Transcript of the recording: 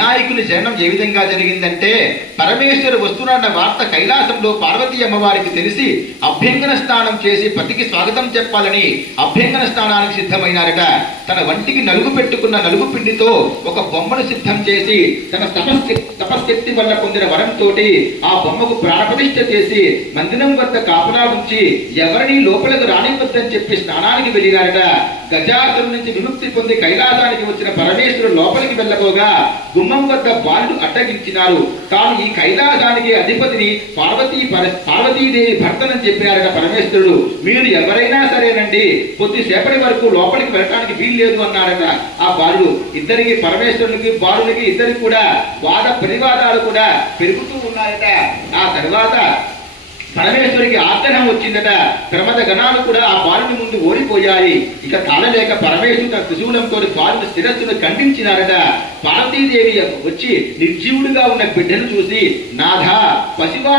వినాయకుని జననం ఏ విధంగా జరిగిందంటే పరమేశ్వరు వస్తున్నాడన్న వార్త కైలాసంలో పార్వతీ అమ్మవారికి తెలిసి అభ్యంగన స్నానం చేసి పతికి స్వాగతం చెప్పాలని అభ్యంగన స్నానానికి సిద్ధమైనారట. తన వంటికి నలుగు పెట్టుకున్న నలుగు పిండితో ఒక బొమ్మను సిద్ధం చేసి తన తపశక్తి తపశక్తి వల్ల పొందిన వరంతో ఆ బొమ్మకు ప్రాణప్రతిష్ఠ చేసి మందిరం వద్ద కాపలా ఉంచి ఎవరిని లోపలకు రానివ్వద్దని చెప్పి స్నానానికి వెళ్ళినారట. గజాసురు నుంచి విముక్తి పొంది కైలాసానికి వచ్చిన పరమేశ్వరు వెళ్ళబోగా గుమ్మం వద్ద బాలుడు అడ్డగించినారు తాను ఈ కైలాసానికి అధిపతిని పార్వతీ పర- పార్వతీదేవి భర్తనని చెప్పినారట పరమేశ్వరుడు. మీరు ఎవరైనా సరేనండి కొద్దిసేపటి వరకు లోపలికి పెరగడానికి వీలు లేదు అన్నారట ఆ బాలుడు. ఇద్దరికి పరమేశ్వరునికి బాలుడికి ఇద్దరికి కూడా వాద ప్రతివాదాలు కూడా పెరుగుతూ ఉన్నాయట. ఆ తర్వాత పరమేశ్వరికి ఆగ్రహం వచ్చిందట. ప్రమద గణాలు కూడా ఆ బాలుని ముందు ఓడిపోయాయి. ఇక తాళలేక పరమేశ్వరుడు తన త్రిశూలంతో బాలుని శిరస్సును ఖండించినారట. పార్వతీదేవి వచ్చి నిర్జీవుడిగా ఉన్న బిడ్డను చూసి నాథ పసివాణ్ణి